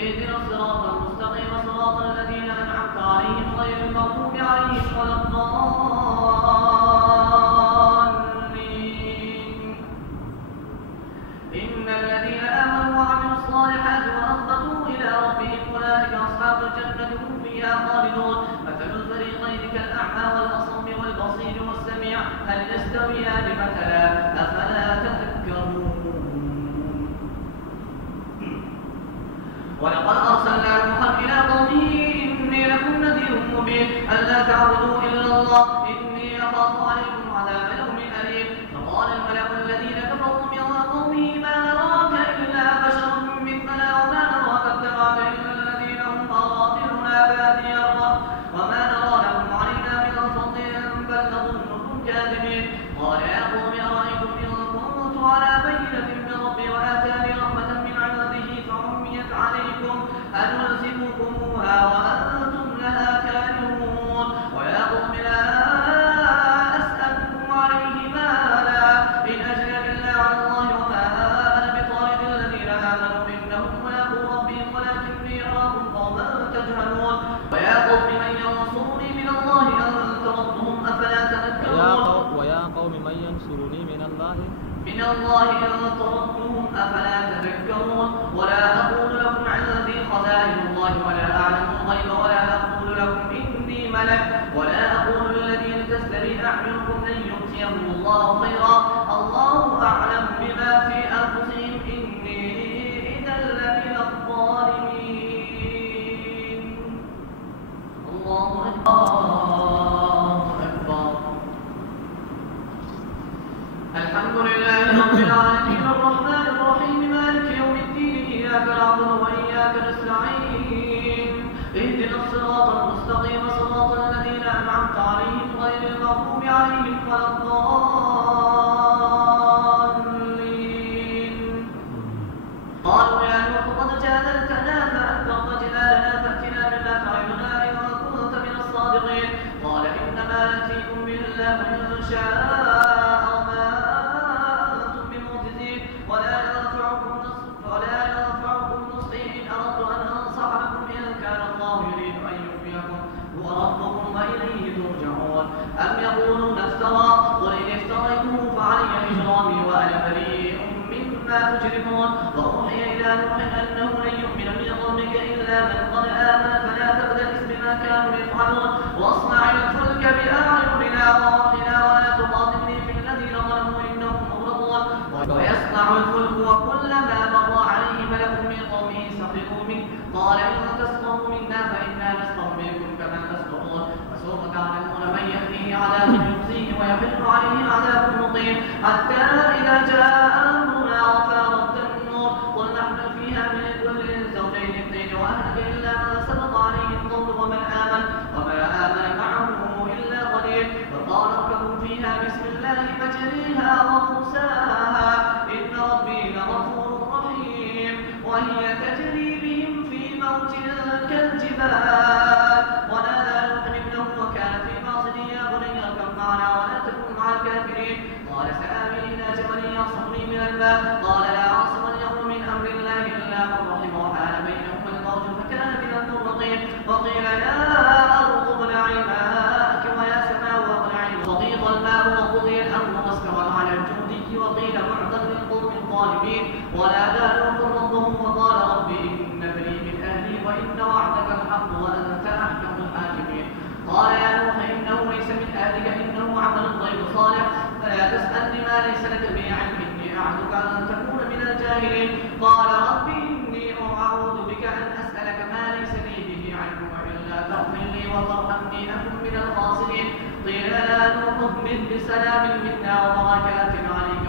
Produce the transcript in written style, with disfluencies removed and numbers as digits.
اهدنا الصراط المستقيم صراط الذين أنعمت عليهم غير المغضوب عليهم ولا الضالين. إن الذين آمنوا وعملوا الصالحات وأخبتوا إلى ربهم أولئك أصحاب الجنة هم فيها خالدون. مثل الفريقين كالأعمى والأصم والبصير والسميع هل يستويان مثلا أفلا تذكرون. ولقد أرسلنا نوحا إلى قومه إني لكم نذير مبين ألا تعبدوا إلا الله إني أخاف عليكم عذاب يوم أليم. فقال الملأ الذين كفروا من قومه ما نراك إلا بشرا مثلنا وما نراك اتبعك إلا الذين هم أراذلنا بادي الرأي وما نرى لهم علينا من فضل بل نظنكم كاذبين. قال يا قوم أرأيتم إن كنت على بينة من ربي وآتاني رحمة من عنده فعميت عليكم أنلزمكموها وأنتم لها كارهون. ويا قوم لا أسألكم عليه مالا إن أجري إلا على الله وما أنا بطارد الذين آمنوا إنهم ملاقو ربهم ولكني أراكم قوما تجهلون. ويا قوم من ينصرني من الله أن تردهم أفلا تذكرون. ويا قوم من ينصرني من الله إن طردتهم أفلا تذكرون. ولا أقول لكم عندي خزائن الله ولا أعلم الغيب ولا أقول لكم إني ملك ولا أقول للذين تزدري أعينكم لن يؤتيهم الله خيرا الله أعلم بما في أنفسهم إني إذا لمن الظالمين. الله أكبر. الحمد لله رب العالمين الرحمن الرحيم مالك يوم الدين إياك نعبد وإياك نستعين اهدنا الصراط المستقيم صراط الذين أنعمت عليهم غير المغضوب عليهم ولا الضالين. قالوا يا نوح قد جادلتنا فأكبرت جدالنا فأتنا بما تعدنا إن كنت من الصادقين. قال إنما يأتيكم به الله إن شاء ولا ينفعكم نصحي إن أردت أن أنصح لكم إن كان الله يريد أن يغويكم هو ربكم وإليه ترجعون. أم يقولون افترى قل إن افتريته فعلي إجرامي وأنا بريء مما تجرمون. وأوحي إلى نوح أنه لن يؤمن من قومك إلا من قد آمن فلا تبتئس بما كانوا يفعلون واصنع الفلك بأعيننا ووحينا ولا تخاطبني في الذين ظلموا إنهم مغرقون. ويصنع الفلك وكلما مر عليه ملك من قومه سخروا منه قال إن تسخروا منا فإنا نسخر منكم كما تسخرون. وسوف تعلمون من يأتيه عذاب يخزيه ويحل عليه عذاب مقيم حتى إذا جاء أمرنا وفارت النور قل نحمل فيها من كل زوجين اثنين وأهلك إلا من سبق عليه القول وما آمن معه إلا قليل. وقال اركبوا فيها بسم الله مجريها ومرساها إن ربي لغفور رحيم. وهي تجري بهم في موج كالجبال. ونادى نوح ابنه وكان في معصيه يا بني اركب معنا ولا تكن مع الكافرين. قال سآوي إلى جبل يعصمني من الماء قال لا عاصم اليوم من أمر الله إلا من رحم وحال بينهما الموج فكان من المغرقين. وقيل يا أرض ابلعي ماءك ويا سماء اقلعي وغيض الماء وقضي الأمر واستوى على الجودي وقيل بعدا للقوم الظالمين. ونادى نوح ربه وقال رب إن ابني من أهلي وإن وعدك الحق وأنت أحكم الحاكمين. قال يا نوح إنه ليس من أهلك إنه عمل غير صالح فلا تسألني ما ليس لك به علم إني أعظك أن تكون من الجاهلين. قال رب إني أعوذ بك أن أسألك ما ليس لي به علم وإلا تغفر لي وترحمني أكن من الخاسرين. قيل يا نوح اهبط بسلام منا وبركات عليك